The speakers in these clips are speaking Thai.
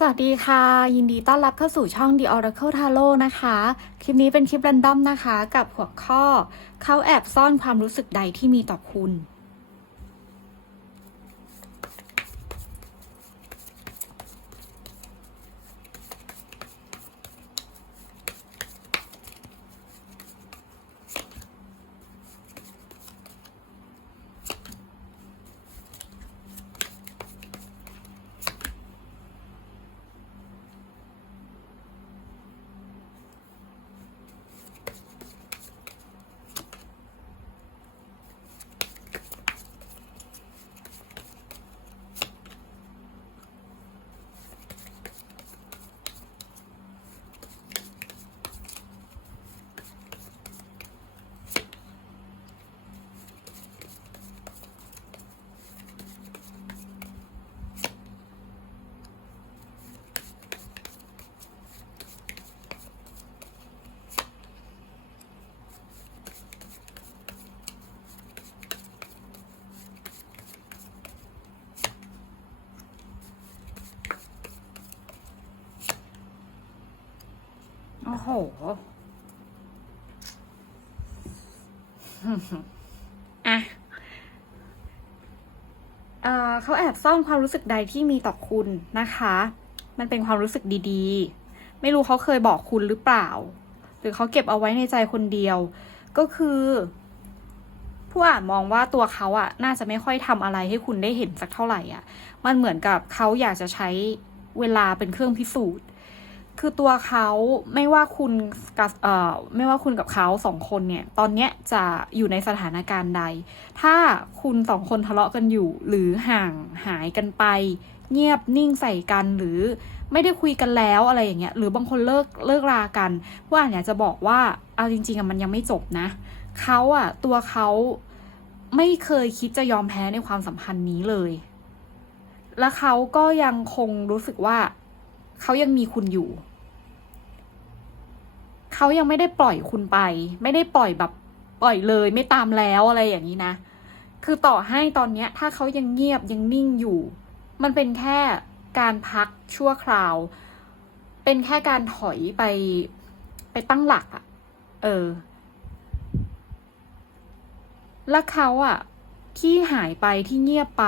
สวัสดีค่ะ ยินดีต้อนรับเข้าสู่ช่อง The Oracle Tarot นะคะ คลิปนี้เป็นคลิปรันดอมนะคะ กับหัวข้อ เขาแอบซ่อนความรู้สึกใดที่มีต่อคุณ โอ้โหอะเอ่อเขาแอบซ่อนความรู้สึกใดที่มีต่อคุณนะคะ มันเป็นความรู้สึกดีๆ ไม่รู้เขาเคยบอกคุณหรือเปล่า หรือเขาเก็บเอาไว้ในใจคนเดียว ก็คือ ผู้อ่านมองว่าตัวเขาอะน่าจะไม่ค่อยทำอะไรให้คุณได้เห็นสักเท่าไหร่อะมันเหมือนกับเขาอยากจะใช้เวลาเป็นเครื่องพิสูจน์ คือตัวเขาไม่ว่าคุณกับเอ่อไม่ว่าคุณกับเขาสองคนเนี่ย ตอนเนี้ยจะอยู่ในสถานการณ์ใด ถ้าคุณสองคนทะเลาะกันอยู่ หรือห่างหายกันไป เงียบนิ่งใส่กันหรือไม่ได้คุยกันแล้วอะไรอย่างเงี้ย หรือบางคนเลิกเลิกรากันผู้อ่านอยากจะบอกว่าเอาจริงๆอะมันยังไม่จบนะเขาอะตัวเขาไม่เคยคิดจะยอมแพ้ในความสัมพันธ์นี้เลย และเขาก็ยังคงรู้สึกว่าเขายังมีคุณอยู่ เขายังไม่ได้ปล่อยคุณไป ไม่ได้ปล่อยแบบปล่อยเลยไม่ตามแล้วอะไรอย่างนี้นะ คือต่อให้ตอนเนี้ยถ้าเขายังเงียบยังนิ่งอยู่ มันเป็นแค่การพักชั่วคราว เป็นแค่การถอยไปไปตั้งหลักอะเออ แล้วเขาอะที่หายไปที่เงียบไป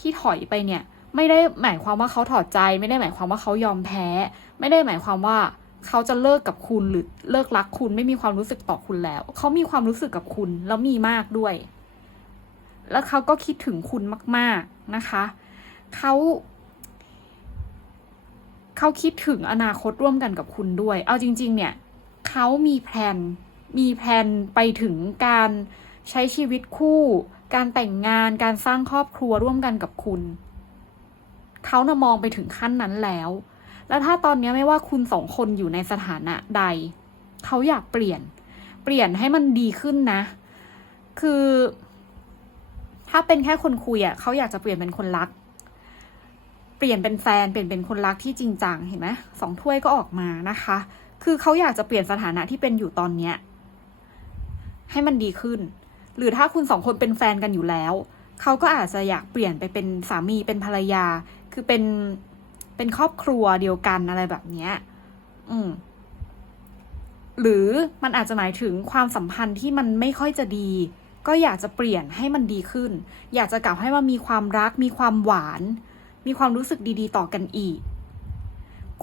ที่ถอยไปเนี่ย ไม่ได้หมายความว่าเขาถอดใจ ไม่ได้หมายความว่าเขายอมแพ้ ไม่ได้หมายความว่า เขาจะเลิกกับคุณหรือเลิกรักคุณไม่มีความรู้สึกต่อคุณแล้ว เขามีความรู้สึกกับคุณแล้วมีมากด้วย แล้วเขาก็คิดถึงคุณมาก ๆนะคะ เขาเขาคิดถึงอนาคตร่วมกันกับคุณด้วย เอาจริง ๆ เนี่ย เขามีแผน มีแผนไปถึงการใช้ชีวิตคู่ การแต่งงาน การสร้างครอบครัวร่วมกันกับคุณ เขานะมองไปถึงขั้นนั้นแล้ว แล้วถ้าตอนนี้ไม่ว่าคุณสองคนอยู่ในสถานะใด เขาอยากเปลี่ยน เปลี่ยนให้มันดีขึ้นนะ คือ ถ้าเป็นแค่คนคุยอะ่ะเขาอยากจะเปลี่ยนเป็นคนรัก เปลี่ยนเป็นแฟน เปลี่ยนเป็นคนรักที่จริงจัง เห็นไหมสองถ้วยก็ออกมานะคะ คือเขาอยากจะเปลี่ยนสถานะที่เป็นอยู่ตอนเนี้ย ให้มันดีขึ้น หรือถ้าคุณสองคนเป็นแฟนกันอยู่แล้ว เขาก็อาจจะอยากเปลี่ยนไปเป็นสามีเป็นภรรยา คือเป็น เป็นครอบครัวเดียวกันอะไรแบบเนี้ยอืมหรือมันอาจจะหมายถึงความสัมพันธ์ที่มันไม่ค่อยจะดี ก็อยากจะเปลี่ยนให้มันดีขึ้น อยากจะกลับให้มันมีความรัก มีความหวาน มีความรู้สึกดีๆ ต่อกันอีก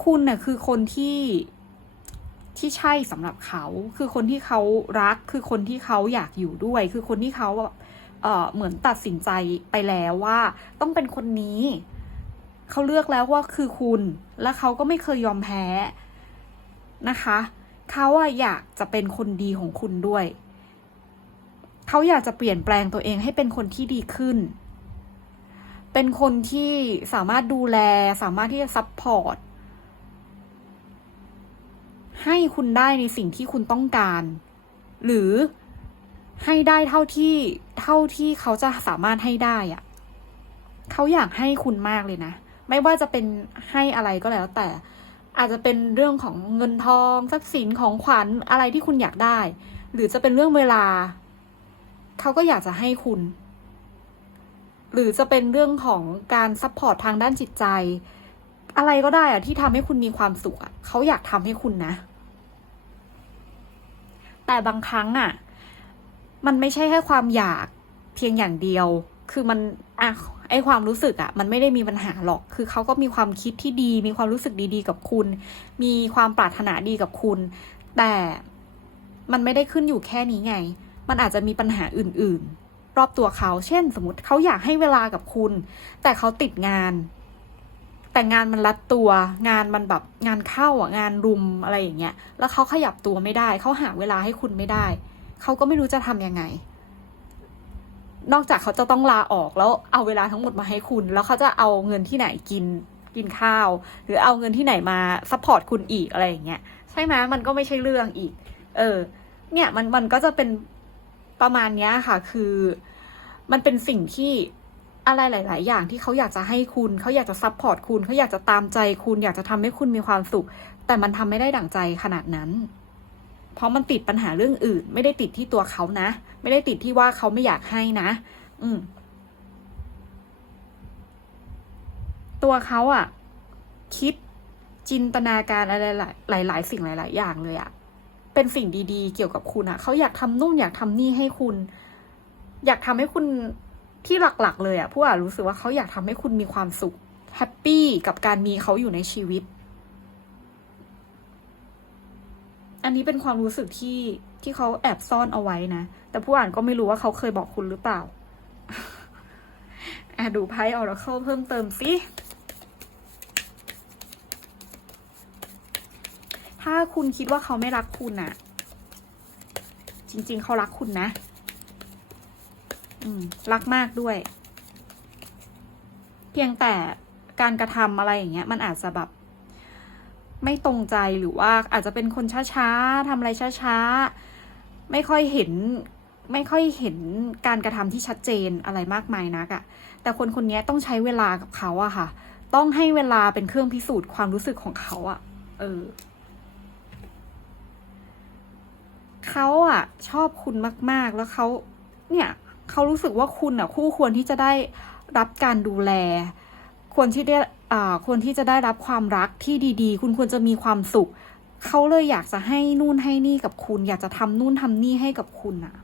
คุณน่ะคือคนที่ที่ใช่สำหรับเขา คือคนที่เขารัก คือคนที่เขาอยากอยู่ด้วย คือคนที่เขาเออเหมือนตัดสินใจไปแล้วว่า ต้องเป็นคนนี้ เขาเลือกแล้วว่าคือคุณ และเขาก็ไม่เคยยอมแพ้นะคะ เขาอะอยากจะเป็นคนดีของคุณด้วย เขาอยากจะเปลี่ยนแปลงตัวเองให้เป็นคนที่ดีขึ้น เป็นคนที่สามารถดูแล สามารถที่จะซัพพอร์ตให้คุณได้ในสิ่งที่คุณต้องการ หรือให้ได้เท่าที่เท่าที่เขาจะสามารถให้ได้อะเขาอยากให้คุณมากเลยนะ ไม่ว่าจะเป็นให้อะไรก็แล้วแต่ อาจจะเป็นเรื่องของเงินทองทรัพย์สินของขวัญอะไรที่คุณอยากได้ หรือจะเป็นเรื่องเวลา เขาก็อยากจะให้คุณ หรือจะเป็นเรื่องของการซัพพอร์ตทางด้านจิตใจ อะไรก็ได้อะที่ทำให้คุณมีความสุขอะเขาอยากทำให้คุณนะ แต่บางครั้งอะมันไม่ใช่แค่ความอยากเพียงอย่างเดียว คือมันอะ ไอความรู้สึกอะมันไม่ได้มีปัญหาหรอก คือเขาก็มีความคิดที่ดี มีความรู้สึกดีๆ กับคุณ มีความปรารถนาดีกับคุณ แต่มันไม่ได้ขึ้นอยู่แค่นี้ไง มันอาจจะมีปัญหาอื่นๆ รอบตัวเขา เช่น สมมติเขาอยากให้เวลากับคุณ แต่เขาติดงาน แต่งานมันรัดตัว งานมันแบบงานเข้าอะ งานรุมอะไรอย่างเงี้ย แล้วเขาขยับตัวไม่ได้ เขาหาเวลาให้คุณไม่ได้ เขาก็ไม่รู้จะทำยังไง นอกจากเขาจะต้องลาออกแล้วเอาเวลาทั้งหมดมาให้คุณ แล้วเขาจะเอาเงินที่ไหนกินกินข้าว หรือเอาเงินที่ไหนมาซัพพอร์ตคุณอีกอะไรอย่างเงี้ยใช่ไหมมันก็ไม่ใช่เรื่องอีก เออ เนี่ยมันมันก็จะเป็นประมาณเนี้ยค่ะ คือ มันเป็นสิ่งที่อะไรหลาย ๆ อย่างที่เขาอยากจะให้คุณเขาอยากจะซัพพอร์ตคุณเขาอยากจะตามใจคุณอยากจะทำให้คุณมีความสุข แต่มันทำไม่ได้ดั่งใจขนาดนั้น เพราะมันติดปัญหาเรื่องอื่น ไม่ได้ติดที่ตัวเขานะ ไม่ได้ติดที่ว่าเขาไม่อยากให้นะ อืม ตัวเขาอะคิดจินตนาการอะไรหลายหลายสิ่งหลาย ๆ อย่างเลยอะเป็นสิ่งดีๆ เกี่ยวกับคุณอะเขาอยากทำนู่นอยากทำนี่ให้คุณ อยากทำให้คุณที่หลัก ๆ เลยอะผู้อ่านรู้สึกว่าเขาอยากทำให้คุณมีความสุขแฮปปี้กับการมีเขาอยู่ในชีวิต อันนี้เป็นความรู้สึกที่ที่เขาแอบซ่อนเอาไว้นะ แต่ผู้อ่านก็ไม่รู้ว่าเขาเคยบอกคุณหรือเปล่าอะดูไพ่ออราเคิลเพิ่มเติมสิถ้าคุณคิดว่าเขาไม่รักคุณอะจริง ๆ เขารักคุณนะ อืม รักมากด้วย เพียงแต่การกระทำอะไรอย่างเงี้ย มันอาจจะแบบ ไม่ตรงใจหรือว่าอาจจะเป็นคนช้าๆทำอะไรช้าๆ ไม่ค่อยเห็นไม่ค่อยเห็นการกระทำที่ชัดเจนอะไรมากมายนักอะแต่คนคนนี้ต้องใช้เวลากับเขาอะค่ะ ต้องให้เวลาเป็นเครื่องพิสูจน์ความรู้สึกของเขาอะเออเขาอะชอบคุณมากๆ แล้วเขาเนี่ยเขารู้สึกว่าคุณอะคู่ควรที่จะได้รับการดูแล ควรที่ได้ ควรที่จะได้รับความรักที่ดีๆ คุณควรจะมีความสุข เขาเลยอยากจะให้นู่นให้นี่กับคุณ อยากจะทำนู่นทำนี่ให้กับคุณอะ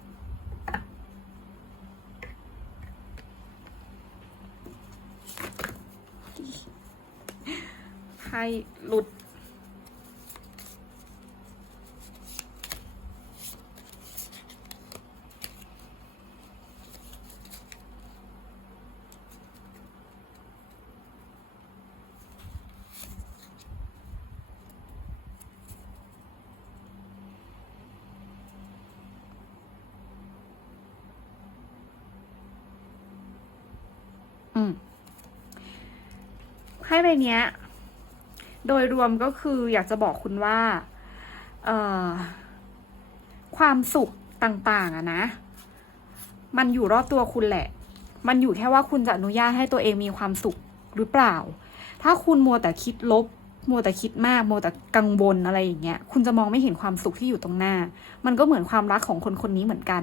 ใครหลุด อืมไพ่ใบเนี้ย โดยรวมก็คืออยากจะบอกคุณว่า เอ่อ ความสุขต่าง ๆอะนะ มันอยู่รอบตัวคุณแหละ มันอยู่แค่ว่าคุณจะอนุญาตให้ตัวเองมีความสุขหรือเปล่า ถ้าคุณมัวแต่คิดลบ มัวแต่คิดมาก มัวแต่กังวลอะไรอย่างเงี้ย คุณจะมองไม่เห็นความสุขที่อยู่ตรงหน้า มันก็เหมือนความรักของคนคนนี้เหมือนกัน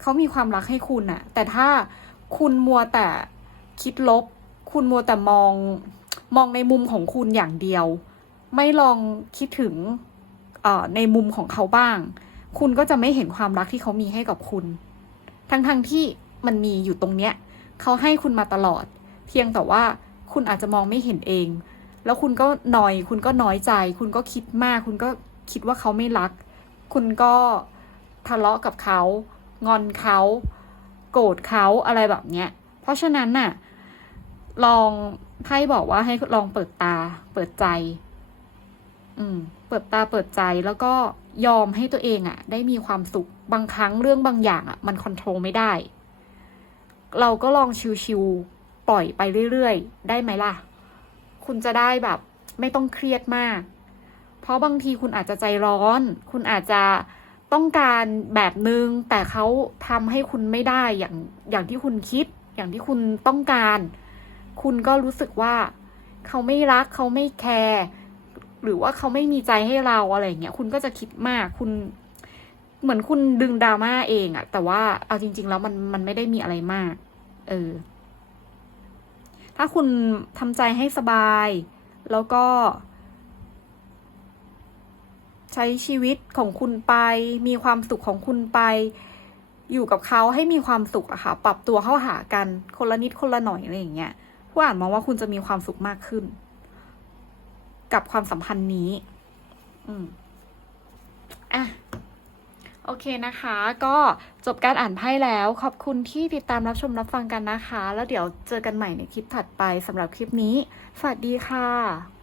เขามีความรักให้คุณอะแต่ถ้าคุณมัวแต่ คิดลบ คุณมัวแต่มองมองในมุมของคุณอย่างเดียว ไม่ลองคิดถึงในมุมของเขาบ้าง คุณก็จะไม่เห็นความรักที่เขามีให้กับคุณ ทั้งๆทที่มันมีอยู่ตรงเนี้ยเขาให้คุณมาตลอด เพียงแต่ว่าคุณอาจจะมองไม่เห็นเอง แล้วคุณก็นอย คุณก็น้อยใจ คุณก็คิดมาก คุณก็คิดว่าเขาไม่รัก คุณก็ทะเลาะกับเขา งอนเขา โกรธเขาอะไรแบบเนี้ย เพราะฉะนั้นน่ะ ลองไพ่บอกว่าให้ลองเปิดตา เปิดใจ อืม เปิดตาเปิดใจแล้วก็ยอมให้ตัวเองอะ่ะ ได้มีความสุขบางครั้งเรื่องบางอย่างอะ่ะ มันคอนโทรลไม่ได้ เราก็ลองชิวๆปล่อยไปเรื่อยๆ ได้ไหมล่ะ คุณจะได้แบบ ไม่ต้องเครียดมาก เพราะบางทีคุณอาจจะใจร้อน คุณอาจจะต้องการแบบนึง แต่เขาทำให้คุณไม่ได้อย่างอย่างที่คุณคิด อย่างที่คุณต้องการ คุณก็รู้สึกว่า เขาไม่รักเขาไม่แคร์หรือว่าเขาไม่มีใจให้เราอะไรเงี้ยคุณก็จะคิดมากคุณเหมือนคุณดึงดราม่าเองอะแต่ว่าเอาจริง ๆ แล้วมันมันไม่ได้มีอะไรมาก เออ ถ้าคุณทำใจให้สบาย แล้วก็ ใช้ชีวิตของคุณไป มีความสุขของคุณไป อยู่กับเขาให้มีความสุขอะค่ะ ปรับตัวเข้าหากันคนละนิดคนละหน่อยอะไรอย่างเงี้ย ผู้อ่านมองว่าคุณจะมีความสุขมากขึ้น กับความสัมพันธ์นี้ อืมอะโอเคนะคะ ก็จบการอ่านไพ่แล้ว ขอบคุณที่ติดตามรับชมรับฟังกันนะคะ แล้วเดี๋ยวเจอกันใหม่ในคลิปถัดไปสำหรับคลิปนี้ สวัสดีค่ะ